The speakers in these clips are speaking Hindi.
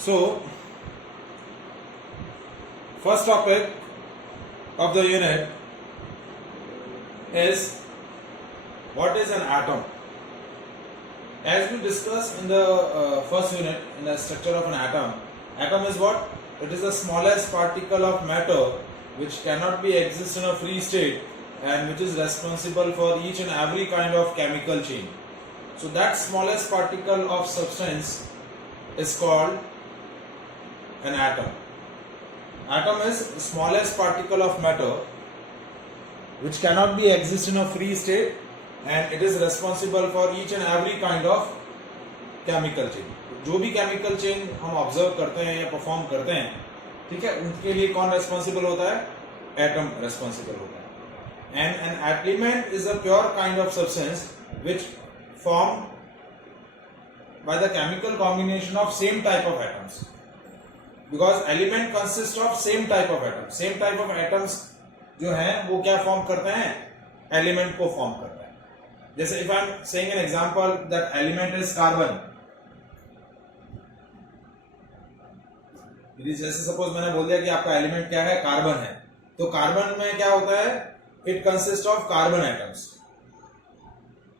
So, first topic of the unit is what is an atom. As we discussed in the first unit, in the structure of an atom, atom is what? It is the smallest particle of matter which cannot be exist in a free state and which is responsible for each and every kind of chemical chain. So that smallest particle of substance is called an atom. Atom is the smallest particle of matter which cannot be exist in a free state and it is responsible for each and every kind of chemical chain. जो भी chemical chain हम observe करते हैं या perform करते हैं, ठीक है, उनके लिए कौन responsible होता है? Atom responsible होता है. And an element is a pure kind of substance which formed by the chemical combination of same type of atoms. Because element consists of same type of atoms. Same type of atoms जो हैं वो क्या form करते हैं? Element को form करते हैं. जैसे if I am saying an example that element is carbon. जैसे सपोज मैंने बोल दिया कि आपका एलिमेंट क्या है? कार्बन है. तो कार्बन में क्या होता है? It consist of carbon atoms.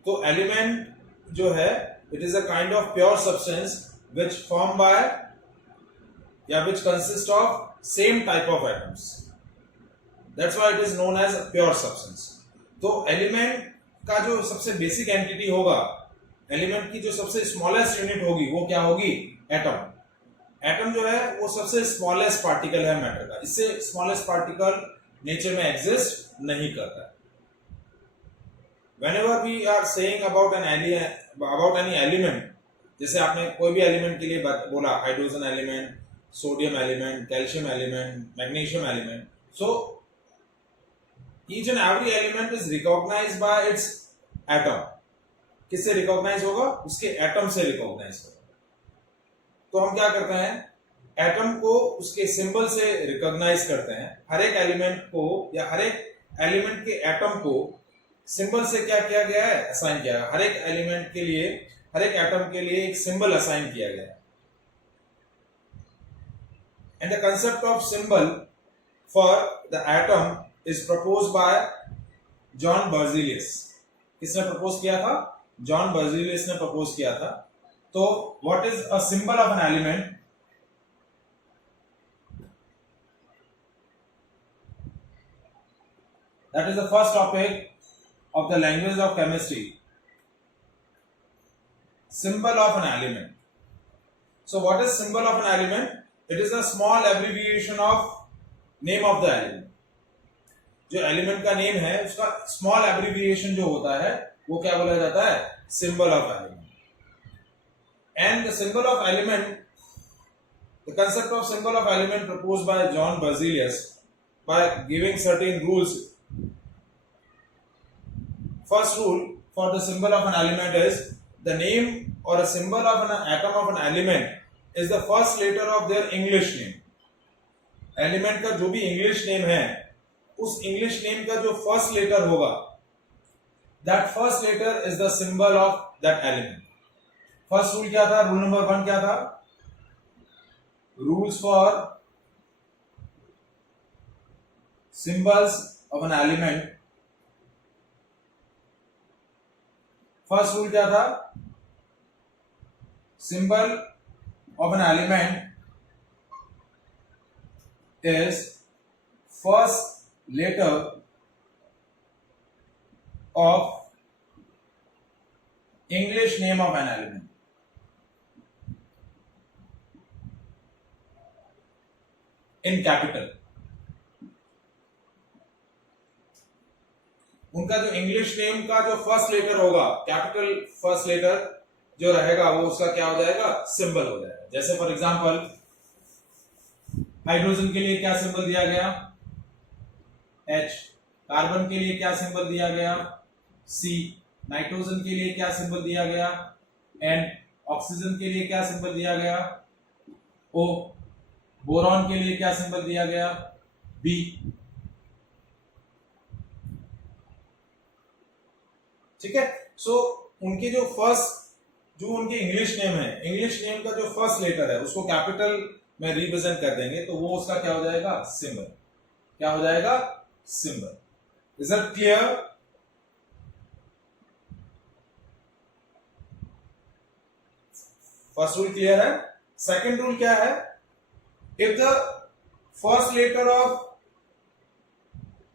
तो एलिमेंट जो है it is a kind of pure substance which form by या which consist of same type of atoms. That's why it is known as pure substance. तो एलिमेंट का जो सबसे बेसिक एंटिटी होगा, एलिमेंट की जो सबसे स्मॉलेस्ट यूनिट होगी वो क्या होगी? एटम. एटम जो है वो सबसे स्मॉलेस्ट पार्टिकल है मैटर का. इससे स्मॉलेस्ट पार्टिकल नेचर में एग्जिस्ट नहीं करता है. Whenever we are saying about any element, जैसे आपने कोई भी एलिमेंट के लिए बोला, hydrogen element, sodium element, calcium element, magnesium element, so each and every element is recognized by its atom. किससे रिकॉग्नाइज होगा? उसके एटम से रिकॉग्नाइज होगा. तो हम क्या करते हैं? एटम को उसके सिंबल से रिकॉग्नाइज करते हैं. हर एक एलिमेंट को या हर एक एलिमेंट के एटम को सिंबल से क्या किया गया है? असाइन किया है. हर एक एलिमेंट के लिए, हर एक एटम के लिए एक सिंबल असाइन किया गया है. And the concept of symbol for the atom is proposed by John Berzelius. किसने प्रपोज किया था? जॉन बर्ज़िलियस ने प्रपोज किया था. तो what is a symbol of an element? That is the first topic of the language of chemistry. Symbol of an element. So what is symbol of an element? It is a small abbreviation of name of the element. जो एलिमेंट का नेम है उसका स्मॉल एब्रिविएशन जो होता है वो क्या बोला जाता है? Symbol of element. And the symbol of element, the concept of symbol of element proposed by John Berzelius by giving certain rules. First rule for the symbol of an element is the name or a symbol of an atom of an element is the first letter of their English name. Element का जो भी English name है, उस English name का जो first letter होगा, that first letter is the symbol of that element. First rule क्या था? रूल नंबर 1 क्या था? Rules for symbols of an element. First rule क्या था? Symbol of an element is first letter of English name of an element. In capital. उनका जो इंग्लिश नेम का जो फर्स्ट लेटर होगा, कैपिटल फर्स्ट लेटर जो रहेगा वो उसका क्या हो जाएगा? सिंबल हो जाएगा. जैसे फॉर एग्जांपल हाइड्रोजन के लिए क्या सिंबल दिया गया? H. कार्बन के लिए क्या सिंबल दिया गया? C. नाइट्रोजन के लिए क्या सिंबल दिया गया? N. ऑक्सीजन के लिए क्या सिंबल दिया गया? O. बोरॉन के लिए क्या सिंबल दिया गया? B. ठीक है. सो उनके जो फर्स्ट जो उनके इंग्लिश नेम है, इंग्लिश नेम का जो फर्स्ट लेटर है उसको कैपिटल में रिप्रेजेंट कर देंगे तो वो उसका क्या हो जाएगा, सिंबल। क्या हो जाएगा, symbol. Is it clear? First rule clear है। सेकंड रूल क्या है, if the first letter of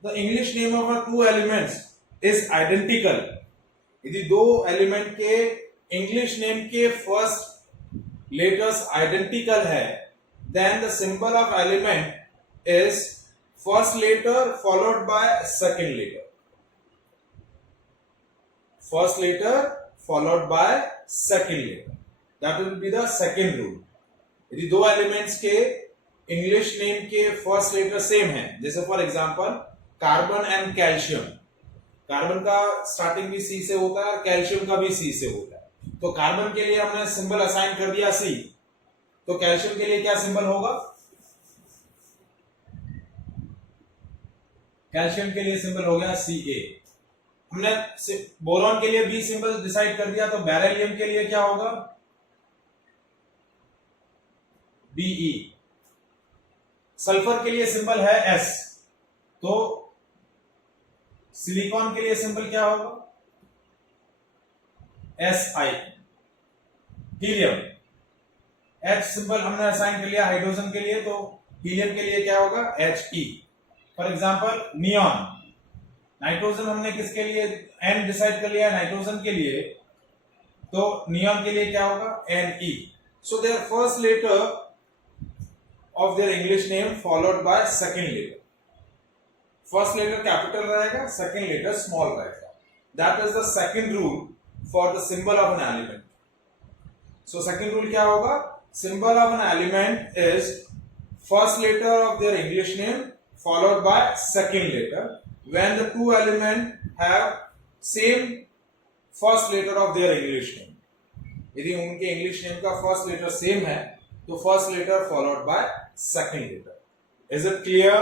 the English name of two elements is identical, यदि दो एलिमेंट के इंग्लिश नेम के फर्स्ट लेटर्स आइडेंटिकल है, then the symbol of element is first letter followed by second letter. First letter followed by second letter, that will be the second rule. यदि दो एलिमेंट्स के इंग्लिश नेम के फर्स्ट लेटर सेम है, जैसे for example carbon and calcium, carbon का स्टार्टिंग भी सी से होता है और कैल्शियम का भी सी से होता है, तो कार्बन के लिए हमने सिंबल असाइन कर दिया सी, तो कैल्शियम के लिए क्या सिंबल होगा, कैल्शियम के लिए सिंबल हो गया Ca। हमने बोरॉन के लिए बी सिंबल डिसाइड कर दिया, तो बेरिलियम के लिए क्या होगा, Be। सल्फर के लिए सिंबल है S, तो सिलिकॉन के लिए सिंबल क्या होगा, Si। हीलियम H सिंबल हमने असाइन कर लिया हाइड्रोजन के लिए, तो हीलियम के लिए क्या होगा, He। For example neon, nitrogen हमने किसके लिए N डिसाइड कर लिया नाइट्रोजन के लिए, तो नियॉन के लिए क्या होगा, Ne। So their first letter of their English name followed by second letter. First letter capital रहेगा, सेकंड लेटर स्मॉल रहेगा। That is the second rule for the symbol of an element. So second rule क्या होगा, symbol of an element is first letter of their English name followed by second letter when the two elements have same first letter of their English name। यदि उनके इंग्लिश नेम का फर्स्ट लेटर सेम है तो first letter followed by second letter. Is it clear?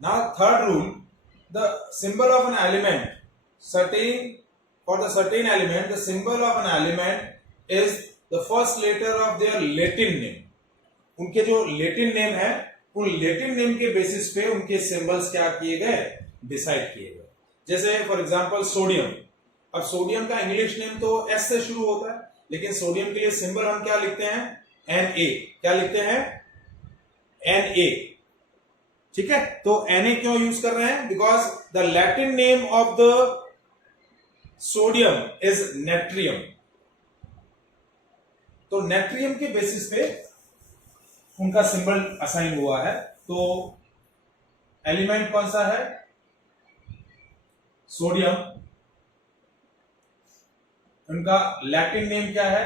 Now third rule, the symbol of an element certain for the certain element the symbol of an element is the first letter of their Latin name। उनके जो लेटिन नेम है, उन लेटिन नेम के बेसिस पे उनके सिंबल्स क्या किए गए, डिसाइड किए गए। जैसे फॉर एग्जांपल सोडियम, अब सोडियम का इंग्लिश नेम तो एस से शुरू होता है, लेकिन सोडियम के लिए सिंबल हम क्या लिखते हैं, Na। क्या लिखते हैं, Na। ठीक है, तो Na क्यों यूज कर रहे हैं, because the Latin name of the sodium is natrium. तो नेट्रियम के बेसिस पे उनका सिंबल असाइन हुआ है। तो एलिमेंट कौन सा है, सोडियम, उनका लैटिन नेम क्या है,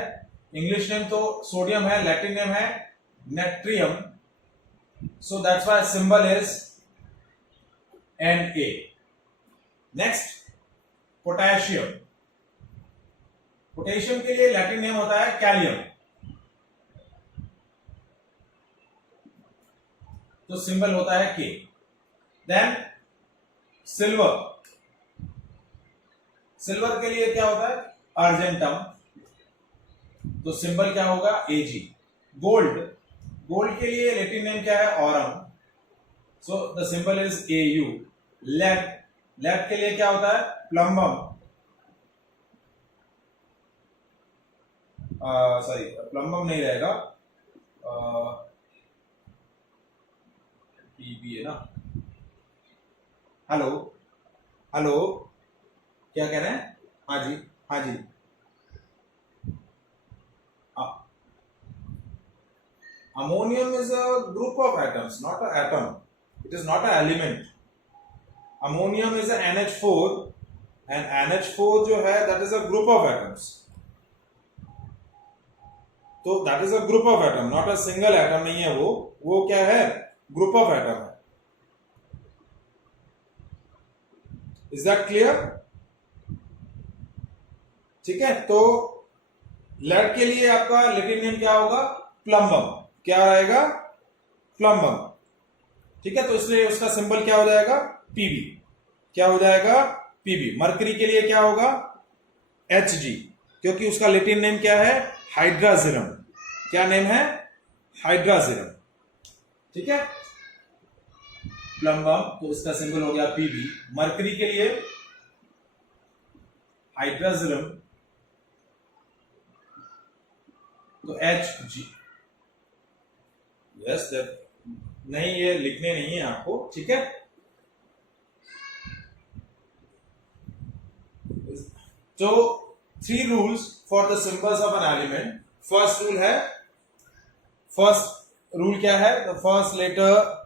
इंग्लिश नेम तो सोडियम है, लैटिन नेम है natrium, so that's why symbol is Na। Next potassium, potassium के लिए लैटिन नेम होता है कैलियम, तो सिंबल होता है K। देन सिल्वर, सिल्वर के लिए क्या होता है, अर्जेंटम, तो सिंबल क्या होगा, Ag। गोल्ड, गोल्ड के लिए लैटिन नेम क्या है, aurum, so the symbol is Au। Lead, lead के लिए क्या होता है, प्लम्बम, सॉरी प्लम्बम नहीं रहेगा, पीबी है ना। हेलो हेलो, क्या कह रहे हैं, हाँ जी हाँ जी, ammonium is a group of atoms, not a atom, it is not a element. Ammonium is a NH4 and NH4 जो है that is a group of atoms, तो that is a group of atom, not a single atom नहीं है वो क्या है, ग्रुप ऑफ एटम है। Is that clear? ठीक है, तो लेड के लिए आपका लैटिन नेम क्या होगा, प्लम्बम, क्या रहेगा, प्लम्बम। ठीक है, तो इसलिए उसका सिंबल क्या हो जाएगा, Pb। क्या हो जाएगा, Pb। मरकरी के लिए क्या होगा, Hg, क्योंकि उसका लेटिन नेम क्या है? हाइड्राजिरम। क्या नेम है? हाइड्राजिरम। ठीक है, प्लम्बम, तो इसका सिंबल हो गया Pb। मरकरी के लिए हाइड्राजिरम, तो Hg। यस, नहीं ये लिखने नहीं है आपको, ठीक है। तो 3 rules for the symbols of an element. First rule क्या है? The first letter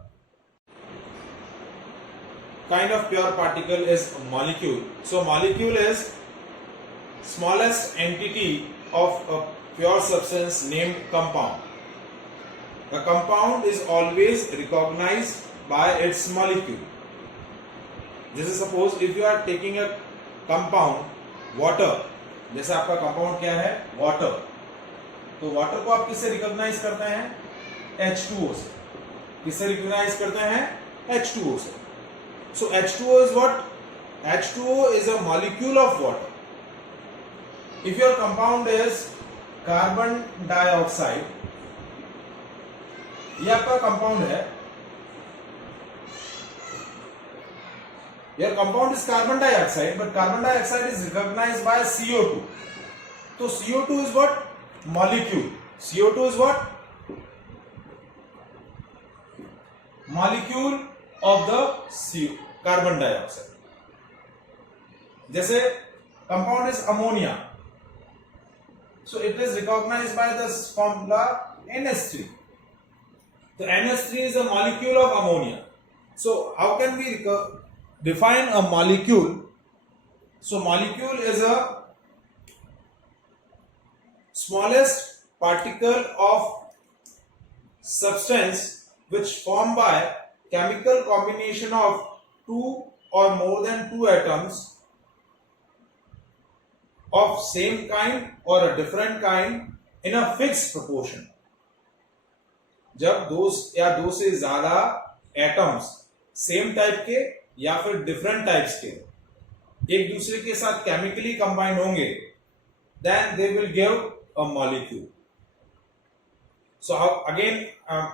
kind of pure particle is a molecule. So molecule is smallest entity of a pure substance named compound. The compound is always recognized by its molecule. जैसे suppose if you are taking a compound water, जैसे आपका compound क्या है? Water. तो water को आप किससे recognize करते हैं? H2O से। किससे recognize करते हैं? H2O से। So H2O is what? H2O is a molecule of water. If your compound is carbon dioxide, ये आपका कंपाउंड है, your compound is carbon dioxide, but carbon dioxide is recognized by CO2. तो CO2 is what? Molecule. CO2 is what? Molecule of the carbon dioxide. जैसे compound is ammonia, so it is recognized by the formula NH3. So NH3 is a molecule of ammonia. So how can we define a molecule? So molecule is a smallest particle of substance which formed by chemical combination of 2 or more than 2 atoms of same kind or a different kind in a fixed proportion. जब दो या दो से ज्यादा एटम्स सेम टाइप के या फिर डिफरेंट टाइप्स के एक दूसरे के साथ केमिकली कंबाइन होंगे, then they will give a molecule. So again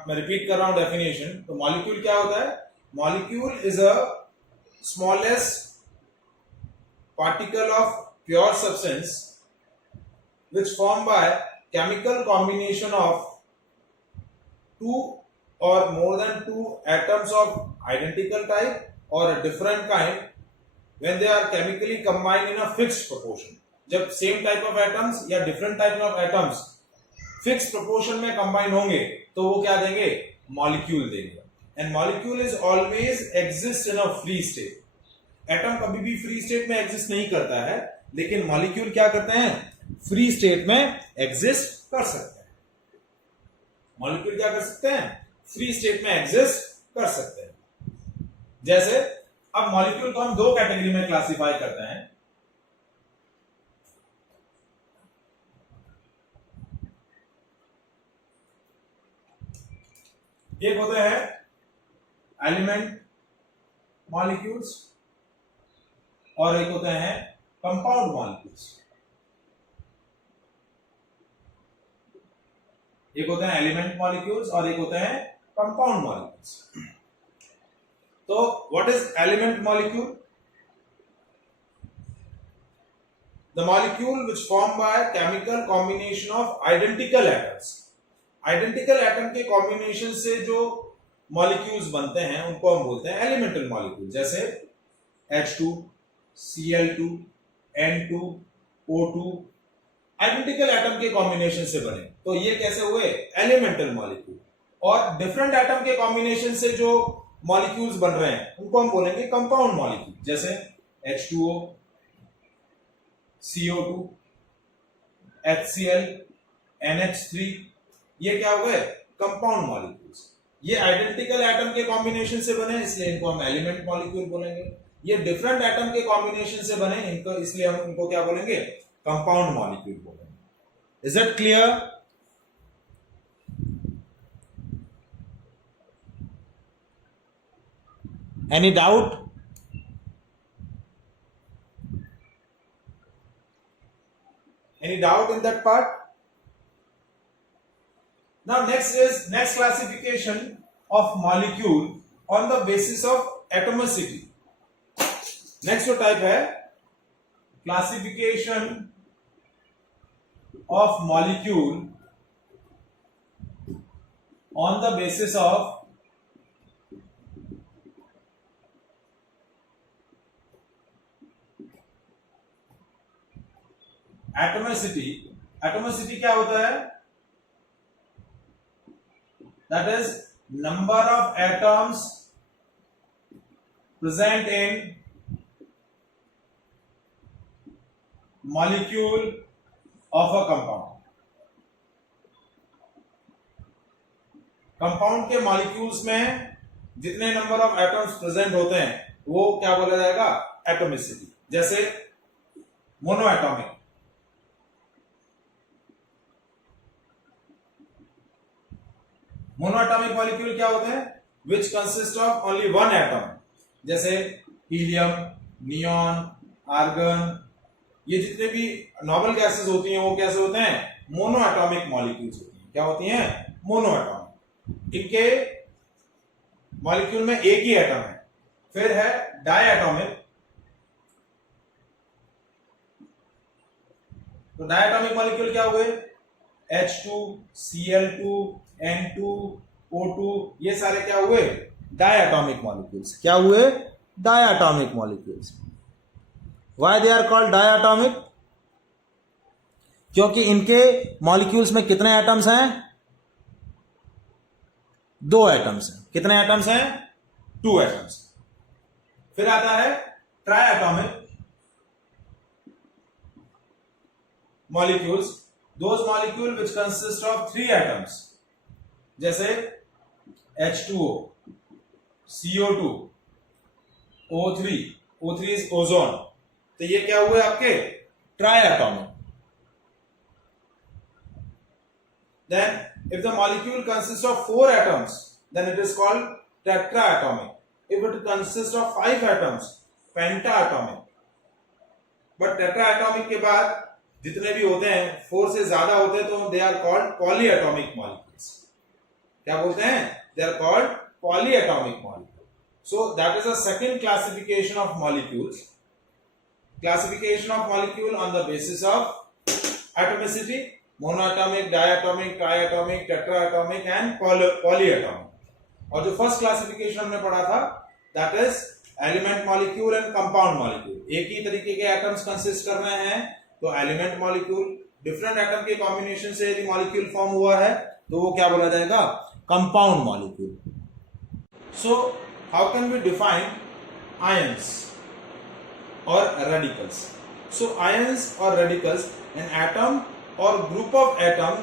मैं रिपीट कर रहा हूं डेफिनेशन। तो मॉलिक्यूल क्या होता है? Molecule is a smallest particle of pure substance which formed by chemical combination of 2 or more than 2 atoms of identical type or a different kind when they are chemically combined in a fixed proportion. जब same type of atoms या different type of atoms fixed proportion में combine होंगे तो वो क्या देंगे? Molecule देंगे। And molecule is always exist in a free state. Atom कभी भी फ्री स्टेट में एग्जिस्ट नहीं करता है, लेकिन मॉलिक्यूल क्या करते हैं? फ्री स्टेट में एग्जिस्ट कर सकते हैं। मॉलिक्यूल क्या कर सकते हैं? फ्री स्टेट में एग्जिस्ट कर सकते हैं। जैसे अब मॉलिक्यूल को हम 2 कैटेगरी में क्लासिफाई करते हैं। एक होते हैं एलिमेंट मॉलिक्यूल्स और एक होते हैं कंपाउंड मॉलिक्यूल्स। एक होते हैं एलिमेंट मॉलिक्यूल्स और एक होते हैं कंपाउंड मॉलिक्यूल्स। तो what is element molecule? The molecule which form by chemical combination of identical atoms. Identical atom के कॉम्बिनेशन से जो मॉलिक्यूल्स बनते हैं उनको हम बोलते हैं एलिमेंटल मॉलिक्यूल। जैसे H2, Cl2, N2, O2 identical atom के कॉम्बिनेशन से बने, तो ये कैसे हुए? Elemental molecule. और डिफरेंट एटम के कॉम्बिनेशन से जो मॉलिक्यूल्स बन रहे हैं उनको हम बोलेंगे कंपाउंड मॉलिक्यूल। जैसे H2O, CO2, HCl, NH3, ये क्या हो गए? Compound molecules. ये आइडेंटिकल एटम के कॉम्बिनेशन से बने इसलिए इनको हम एलिमेंट मॉलिक्यूल बोलेंगे। ये डिफरेंट एटम के कॉम्बिनेशन से बने इनको, इसलिए हम इनको क्या बोलेंगे? कंपाउंड मॉलिक्यूल बोलेंगे। Is it clear? Any doubt? doubt in that part? Now next classification of molecule on the basis of atomicity. Next जो type है classification of molecule on the basis of atomicity. Atomicity क्या होता है? That is number of atoms present in molecule of a compound. Compound के मॉलिक्यूल्स में जितने नंबर ऑफ एटम्स प्रेजेंट होते हैं वो क्या बोला जाएगा? एटोमिसिटी. जैसे मोनोएटॉमिक, मोनोएटॉमिक मॉलिक्यूल क्या होते हैं? विच consist of only one atom. जैसे हीलियम, नियॉन, आर्गन, ये जितने भी नोबल गैसेस होती हैं वो कैसे होते हैं? मोनोएटॉमिक मॉलिक्यूल्स होती हैं. क्या होती हैं? मोनोएटॉमिक. इनके मॉलिक्यूल में एक ही एटम है. फिर है डायएटॉमिक. तो डायएटॉमिक मॉलिक्यूल क्या हुए? H2, Cl2, N2, O2, ये सारे क्या हुए? डायएटॉमिक मॉलिक्यूल्स. क्या हुए? डायएटॉमिक molecules. Why they are called diatomic? क्योंकि इनके मॉलिक्यूल्स में कितने एटम्स हैं? 2 एटम्स हैं. कितने एटम्स हैं? 2 एटम्स. फिर आता है triatomic molecules. Those molecule which consist of 3 atoms. जैसे H2O, CO2, O3. O3 is ozone. तो ये क्या हुए आपके? Triatomic. Then if the molecule consists of 4 atoms, then it is called tetraatomic. If it consists of 5 atoms, pentaatomic. But tetraatomic के बाद जितने भी होते हैं 4 से ज्यादा होते हैं तो they are called polyatomic molecules. क्या बोलते हैं? They are called polyatomic molecules. So that is a second classification of molecules. Classification of molecule on the basis of atomicity. Monoatomic, diatomic, triatomic, tetraatomic and polyatomic. और जो फर्स्ट क्लासिफिकेशन हमने पढ़ा था that is element molecule and compound molecule. एक ही तरीके के एटम्स कंसिस्ट कर रहे हैं तो एलिमेंट मॉलिक्यूल. डिफरेंट एटम के कॉम्बिनेशन से यदि मॉलिक्यूल फॉर्म हुआ है तो वो क्या बोला जाएगा? Compound molecule. So how can we define ions और रेडिकल्स? सो आयंस और radicals, an atom or group of atom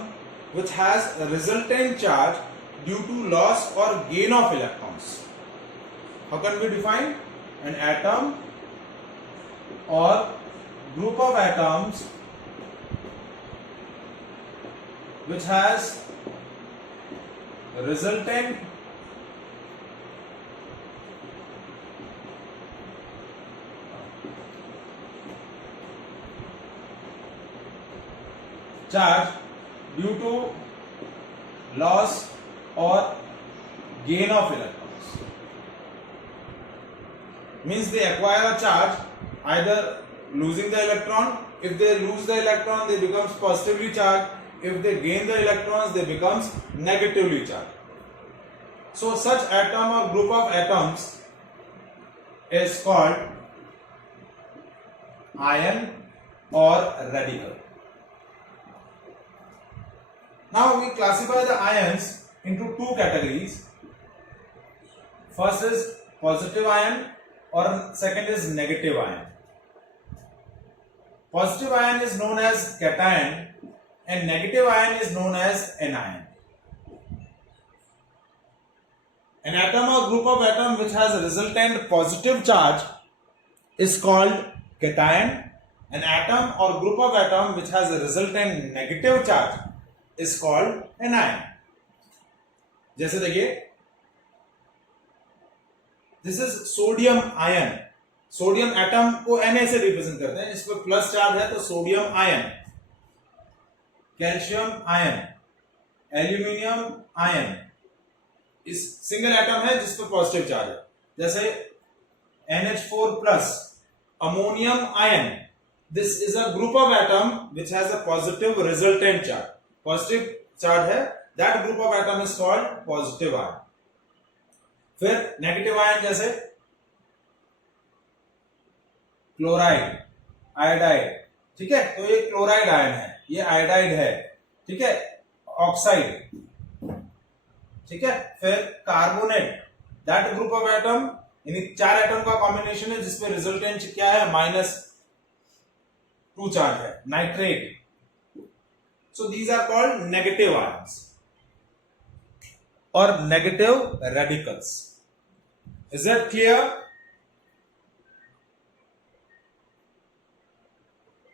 which has a resultant charge due to loss or gain of electrons. How can we define? An atom or group of atoms which has resultant charge due to loss or gain of electrons. Means they acquire a charge either losing the electron. If they lose the electron, they becomes positively charged. If they gain the electrons, they becomes negatively charged. So such atom or group of atoms is called ion or radical. Now we classify the ions into 2 categories. First is positive ion or second is negative ion. Positive ion is known as cation and negative ion is known as anion. An atom or group of atom which has a resultant positive charge is called cation. An atom or group of atom which has a resultant negative charge is called anion. जैसे देखिए, this is sodium ion. Sodium atom को Na से रिप्रेजेंट करते हैं. इस पर प्लस चार्ज है तो sodium ion. Calcium ion, aluminium ion, इस सिंगल एटम है जिस पर पॉजिटिव चार्ज है। जैसे NH4 plus, ammonium ion, this is a group of atom which has a positive resultant charge, positive charge है, that group of atom is called positive ion. फिर नेगेटिव आयन जैसे क्लोराइड, आयोडाइड, ठीक है, तो ये क्लोराइड आयन है, ये आयोडाइड है, ठीक है, ऑक्साइड, ठीक है। फिर carbonate, that group of atom, यानी 4 एटम का कॉम्बिनेशन है जिसमें रिजल्टेंट क्या है, -2 चार्ज है, nitrate. So these are called negative ions और negative radicals. Is that clear?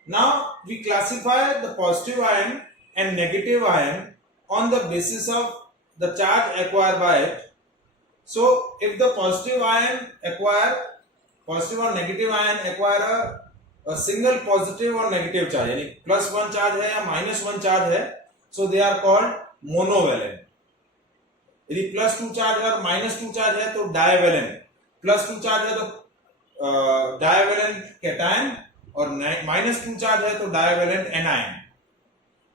Now we classify the positive ion and negative ion on the basis of the charge acquired by it. So if the positive or negative ion acquire a single positive or negative charge, यानी +1 चार्ज है या -1 चार्ज है, so they are called monovalent. यदि +2 चार्ज है और -2 चार्ज है तो डायवेलेंट, +2 चार्ज है तो डायवेलेंट कैटायन और -2 चार्ज है तो डायवेलेंट एनायन,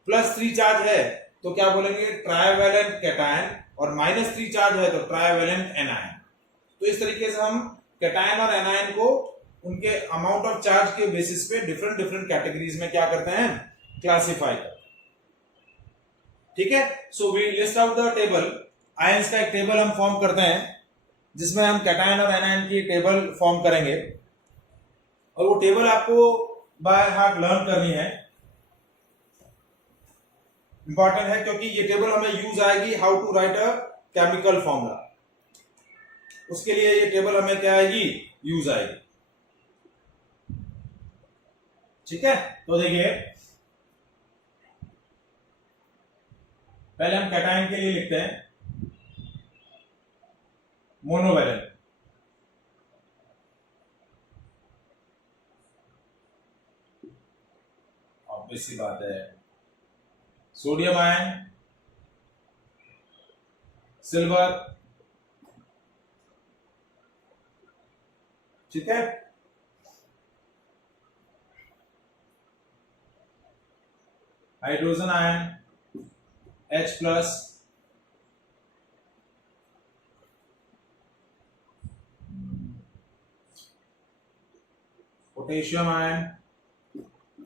+3 चार्ज है तो क्या बोलेंगे, ट्राइवेलेंट कैटायन, और -3 चार्ज है तो ट्राइवेलेंट एनायन। तो इस तरीके से हम कैटायन और एनायन को उनके अमाउंट ऑफ चार्ज के बेसिस पे डिफरेंट कैटेगरीज में क्या करते हैं, क्लासिफाई करते हैं, ठीक है। So we list out the table, ions का एक टेबल हम फॉर्म करते हैं जिसमें हम कैटायन और एनायन की टेबल फॉर्म करेंगे, और वो टेबल आपको बाय हार्ट लर्न करनी है, इंपॉर्टेंट है, क्योंकि ये टेबल हमें यूज आएगी how to write a chemical formula, उसके लिए ये टेबल हमें क्या आएगी, यूज आएगी, ठीक है। तो देखिए पहले हम कैटायन के लिए लिखते हैं मोनोवैलेंट, ऑब्वियस सी बात है, सोडियम आयन, सिल्वर, ठीक है, hydrogen ion H+, potassium ion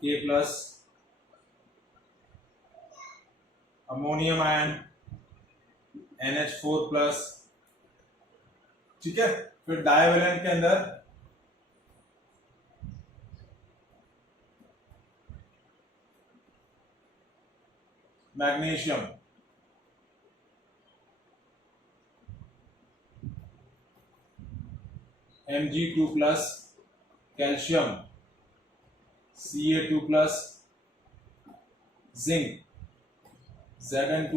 K+, ammonium ion NH4+, ठीक है। फिर डायवेलेंट के अंदर magnesium, Mg2+, calcium Ca2+, zinc Zn2+,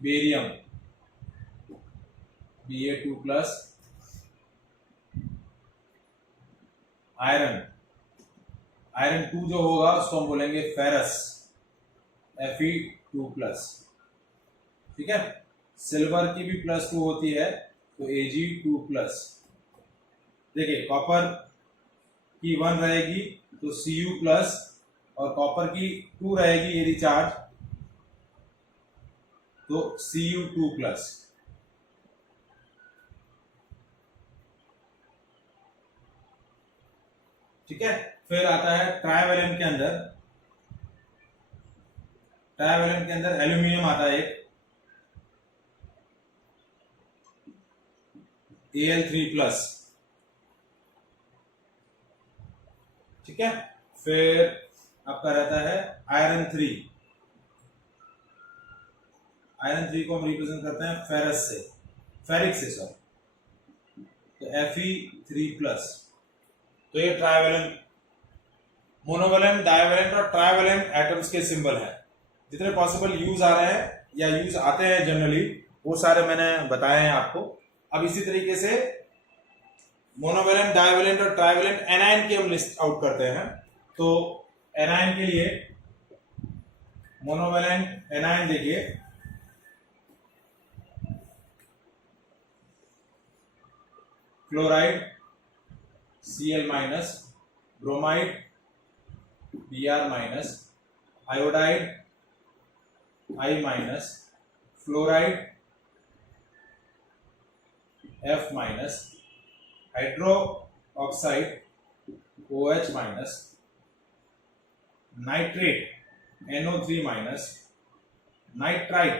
barium Ba2+, iron, iron 2 जो होगा उसको हम बोलेंगे फेरस Fe2+, ठीक है। सिल्वर की भी +2 होती है तो Ag2+, देखिए कॉपर की 1 रहेगी तो Cu+, और कॉपर की 2 रहेगी यदि चार्ज तो Cu2+, ठीक है। फिर आता है ट्राइवेलेंट के अंदर, ट्राइवेलेंट के अंदर एल्यूमिनियम आता है एक Al3+, ठीक है। फिर आपका रहता है आयरन 3, आयरन 3 को हम रिप्रेजेंट करते हैं फेरस से, फेरिक से सॉरी, तो Fe3+, तो ये ट्राइवेलेंट, मोनोवेलेंट, डाइवेलेंट और ट्राइवेलेंट एटम्स के सिंबल है। जितने पॉसिबल यूज आ रहे हैं या यूज आते हैं जनरली वो सारे मैंने बताए हैं आपको। अब इसी तरीके से मोनोवेलेंट, डाइवेलेंट और ट्राइवेलेंट एनायन की हम लिस्ट आउट करते हैं। तो एनायन के लिए मोनोवेलेंट एनायन देखिए, chloride Cl minus, bromide Br minus, iodide I minus, fluoride F minus, hydroxide OH minus, nitrate NO3 minus, nitrite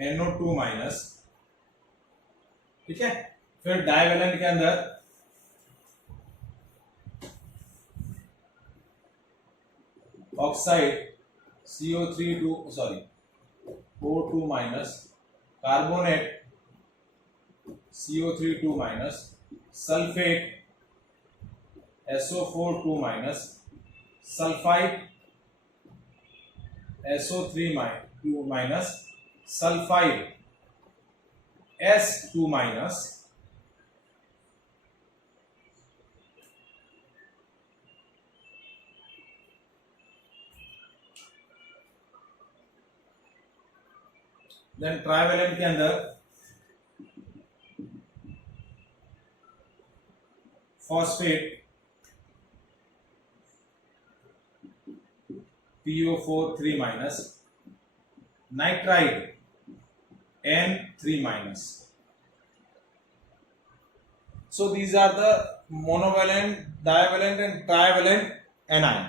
NO2 minus. ठीक है, फिर डाइवेलेंट के अंदर oxide O2 minus, carbonate CO3 minus, sulphate SO4 minus, sulphide SO3 minus, sulphide S2 minus, then trivalent के अंदर phosphate PO4 minus, nitride N3 minus. So these are the monovalent, divalent and trivalent anion.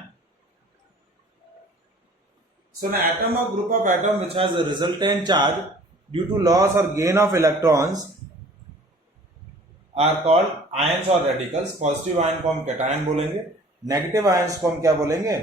So an atom or group of atom which has a resultant charge due to loss or gain of electrons are called ions or radicals. Positive ion को हम cation बोलेंगे, negative ions को हम क्या बोलेंगे?